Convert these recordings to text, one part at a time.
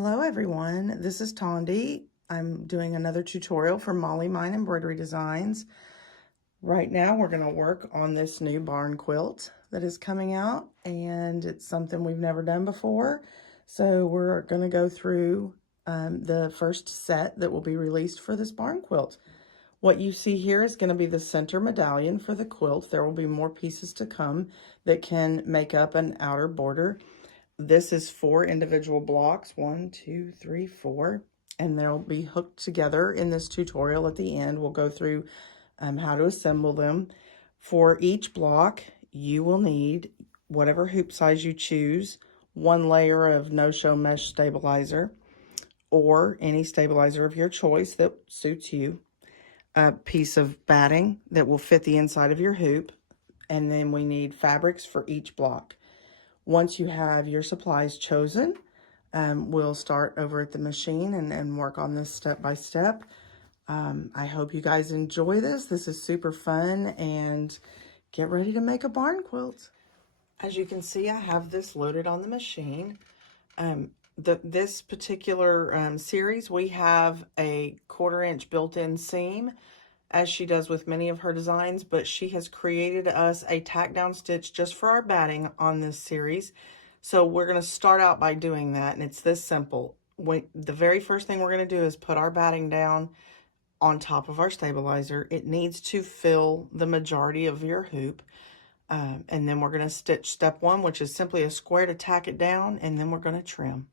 Hello everyone, this is Tondi. I'm doing another tutorial for Molly Mine Embroidery Designs. Right now we're going to work on this new barn quilt that is coming out, and it's something we've never done before. So we're going to go through the first set that will be released for this barn quilt. What you see here is going to be the center medallion for the quilt. There will be more pieces to come that can make up an outer border. This is 4 individual blocks, 1, 2, 3, 4, and they'll be hooked together in this tutorial at the end. We'll go through how to assemble them. For each block, you will need whatever hoop size you choose, 1 layer of no-show mesh stabilizer, or any stabilizer of your choice that suits you, a piece of batting that will fit the inside of your hoop, and then we need fabrics for each block. Once you have your supplies chosen, we'll start over at the machine and work on this step by step. I hope you guys enjoy this. This is super fun, and get ready to make a barn quilt. As you can see, I have this loaded on the machine. This particular series, we have a 1/4 inch built-in seam, as she does with many of her designs, but she has created us a tack down stitch just for our batting on this series. So we're going to start out by doing that, and it's this simple. The very first thing we're going to do is put our batting down on top of our stabilizer. It needs to fill the majority of your hoop, and then we're going to stitch step 1, which is simply a square to tack it down, and then we're going to trim.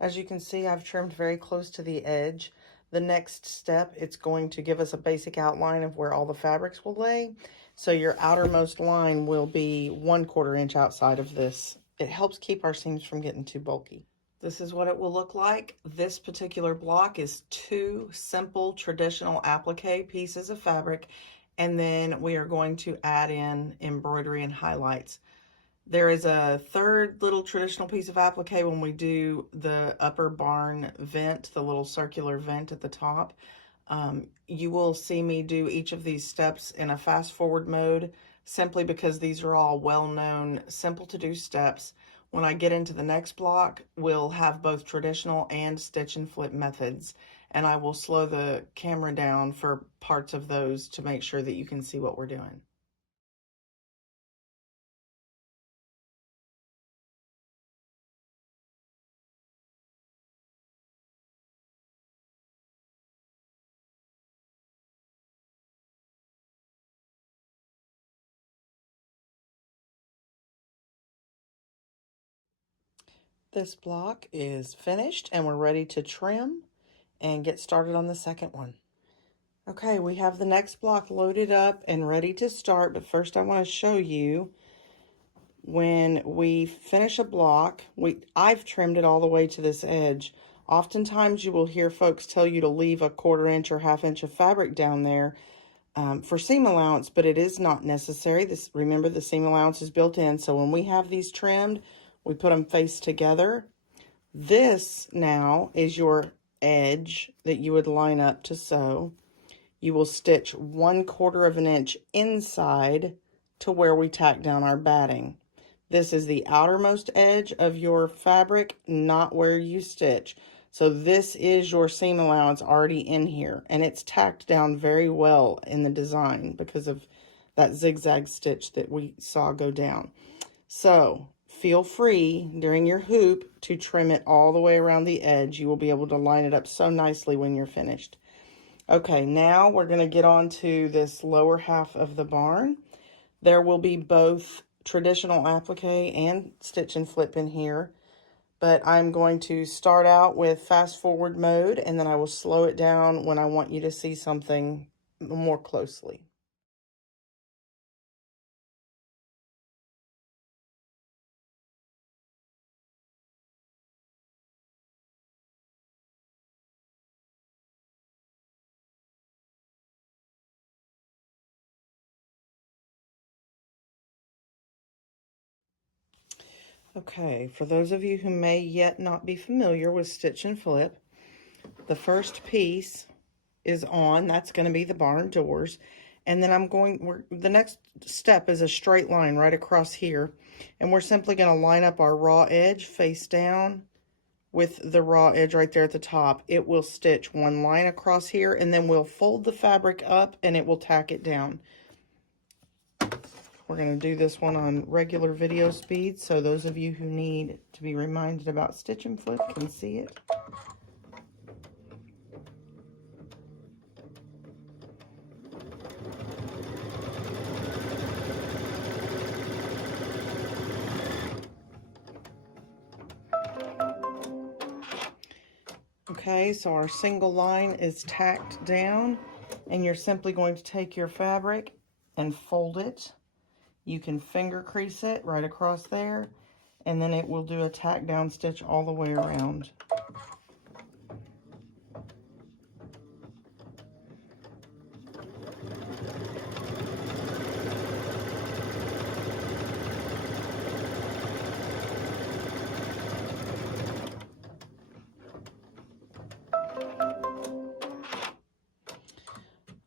As you can see, I've trimmed very close to the edge. The next step, it's going to give us a basic outline of where all the fabrics will lay. So your outermost line will be 1/4 inch outside of this. It helps keep our seams from getting too bulky. This is what it will look like. This particular block is 2 simple traditional applique pieces of fabric, and then we are going to add in embroidery and highlights. There is a 3rd little traditional piece of applique when we do the upper barn vent, the little circular vent at the top. You will see me do each of these steps in a fast forward mode, simply because these are all well-known, simple to do steps. When I get into the next block, we'll have both traditional and stitch and flip methods, and I will slow the camera down for parts of those to make sure that you can see what we're doing. This block is finished, and we're ready to trim and get started on the second one. Okay, we have the next block loaded up and ready to start, but first I want to show you when we finish a block, I've trimmed it all the way to this edge. Oftentimes you will hear folks tell you to leave a 1/4 inch or 1/2 inch of fabric down there for seam allowance, but it is not necessary. Remember, the seam allowance is built in, so when we have these trimmed, we put them face together. This now is your edge that you would line up to sew. You will stitch 1/4 inch inside to where we tack down our batting. This is the outermost edge of your fabric, not where you stitch. So this is your seam allowance already in here, and it's tacked down very well in the design because of that zigzag stitch that we saw go down. So feel free during your hoop to trim it all the way around the edge. You will be able to line it up so nicely when you're finished. Okay, now we're going to get on to this lower half of the barn. There will be both traditional applique and stitch and flip in here, but I'm going to start out with fast forward mode, and then I will slow it down when I want you to see something more closely. Okay, for those of you who may yet not be familiar with stitch and flip, the first piece is on. That's going to be the barn doors. And then the next step is a straight line right across here. And we're simply going to line up our raw edge face down with the raw edge right there at the top. It will stitch one line across here, and then we'll fold the fabric up and it will tack it down. We're going to do this one on regular video speed, so those of you who need to be reminded about stitch and flip can see it. Okay, so our single line is tacked down, and you're simply going to take your fabric and fold it. You can finger crease it right across there, and then it will do a tack down stitch all the way around.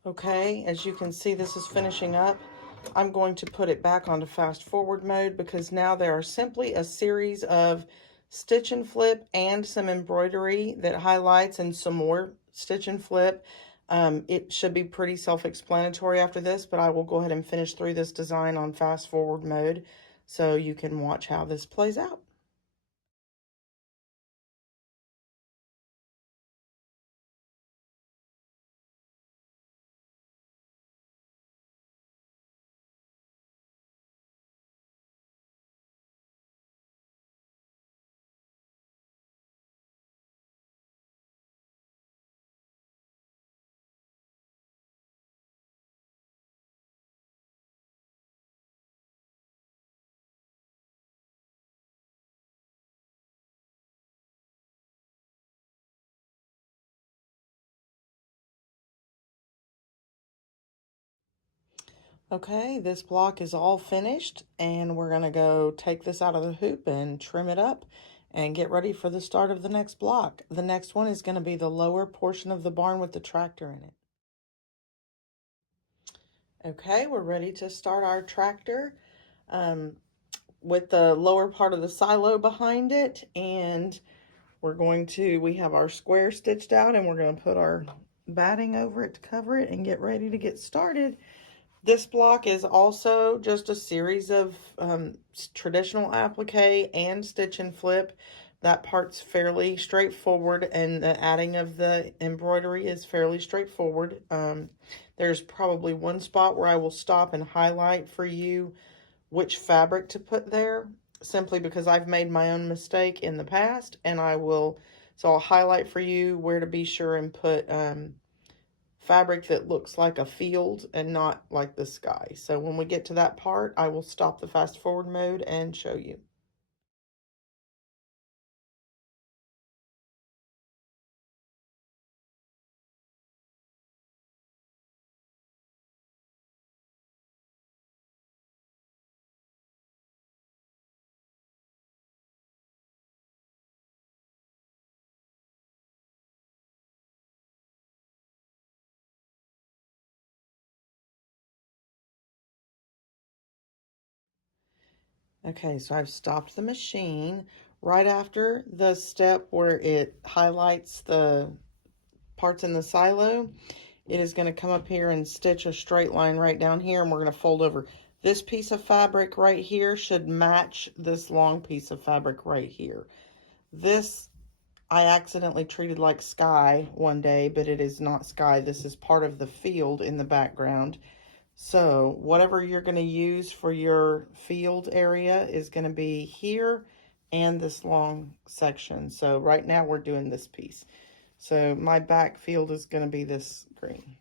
Okay, as you can see, this is finishing up. I'm going to put it back onto fast forward mode because now there are simply a series of stitch and flip and some embroidery that highlights and some more stitch and flip. It should be pretty self-explanatory after this, but I will go ahead and finish through this design on fast forward mode so you can watch how this plays out. Okay, this block is all finished, and we're going to go take this out of the hoop and trim it up and get ready for the start of the next block. The next one is going to be the lower portion of the barn with the tractor in it. Okay, we're ready to start our tractor with the lower part of the silo behind it, and we have our square stitched out, and we're going to put our batting over it to cover it and get ready to get started. This block is also just a series of traditional applique and stitch and flip. That part's fairly straightforward, and the adding of the embroidery is fairly straightforward. There's probably one spot where I will stop and highlight for you which fabric to put there, simply because I've made my own mistake in the past, and so I'll highlight for you where to be sure and put fabric that looks like a field and not like the sky. So when we get to that part, I will stop the fast forward mode and show you. Okay, so I've stopped the machine right after the step where it highlights the parts in the silo. It is going to come up here and stitch a straight line right down here, and we're going to fold over. This piece of fabric right here should match this long piece of fabric right here. This I accidentally treated like sky one day, but it is not sky. This is part of the field in the background. So whatever you're going to use for your field area is going to be here and this long section. So right now we're doing this piece. So my back field is going to be this green.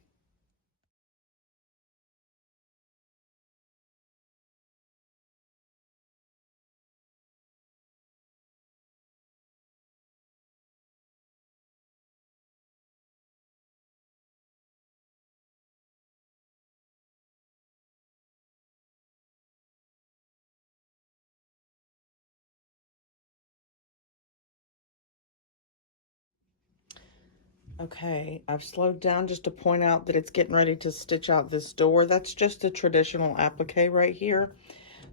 Okay, I've slowed down just to point out that it's getting ready to stitch out this door. That's just a traditional applique right here.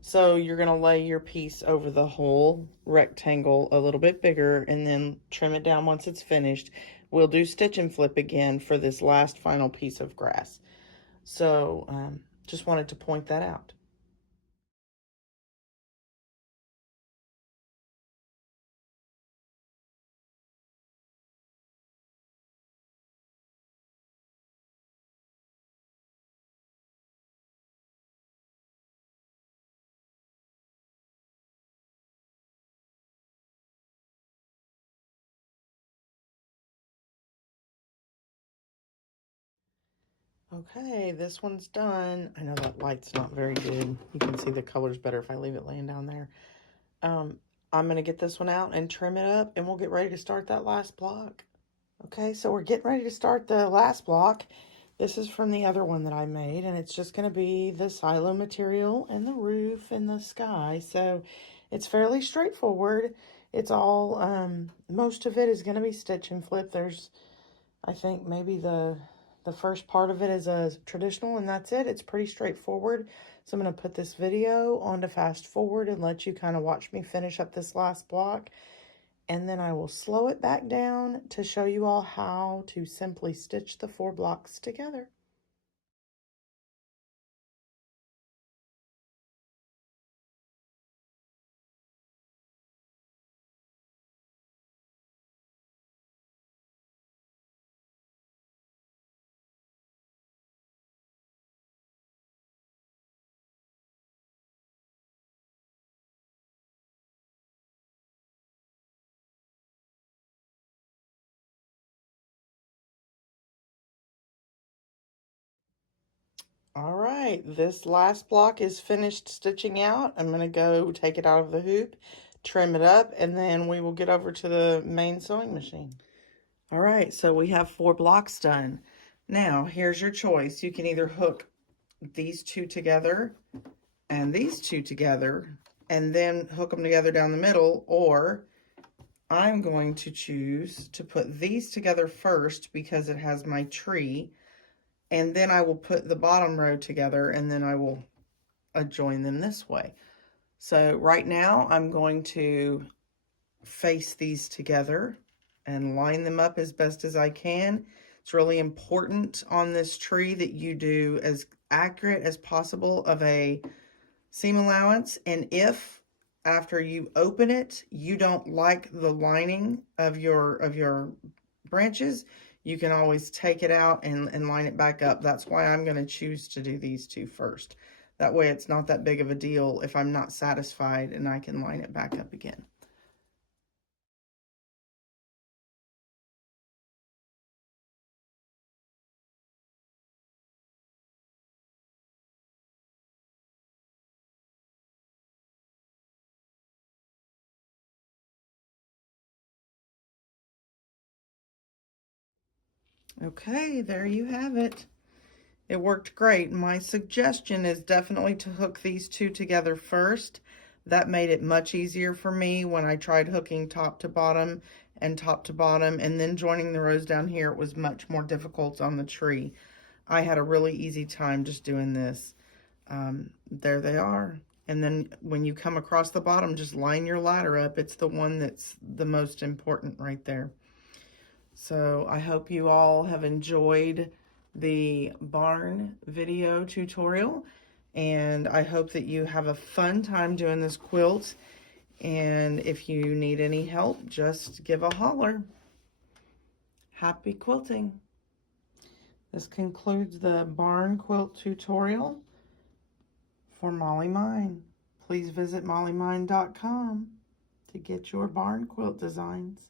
So you're going to lay your piece over the whole rectangle a little bit bigger and then trim it down once it's finished. We'll do stitch and flip again for this last final piece of grass. So just wanted to point that out. Okay, this one's done. I know that light's not very good. You can see the colors better if I leave it laying down there. I'm going to get this one out and trim it up, and we'll get ready to start that last block. Okay, so we're getting ready to start the last block. This is from the other one that I made, and it's just going to be the silo material and the roof and the sky. So it's fairly straightforward. It's all, most of it is going to be stitch and flip. There's, I think, maybe the first part of it is a traditional, and that's it. It's pretty straightforward. So I'm going to put this video on to fast forward and let you kind of watch me finish up this last block. And then I will slow it back down to show you all how to simply stitch the 4 blocks together. All right, this last block is finished stitching out. I'm going to go take it out of the hoop, trim it up, and then we will get over to the main sewing machine. All right, so we have 4 blocks done. Now, here's your choice. You can either hook these 2 together and these 2 together and then hook them together down the middle, or I'm going to choose to put these together first because it has my tree, and then I will put the bottom row together and then I will join them this way. So right now I'm going to face these together and line them up as best as I can. It's really important on this tree that you do as accurate as possible of a seam allowance, and if after you open it you don't like the lining of your branches, you can always take it out and line it back up. That's why I'm going to choose to do these 2 first. That way it's not that big of a deal if I'm not satisfied, and I can line it back up again. Okay, there you have it. It worked great. My suggestion is definitely to hook these 2 together first. That made it much easier for me when I tried hooking top to bottom and top to bottom, and then joining the rows down here. It was much more difficult on the tree. I had a really easy time just doing this. There they are. And then when you come across the bottom, just line your ladder up. It's the one that's the most important right there. So I hope you all have enjoyed the barn video tutorial, and I hope that you have a fun time doing this quilt. And if you need any help, just give a holler. Happy quilting. This concludes the barn quilt tutorial for Molly Mine. Please visit mollymine.com to get your barn quilt designs.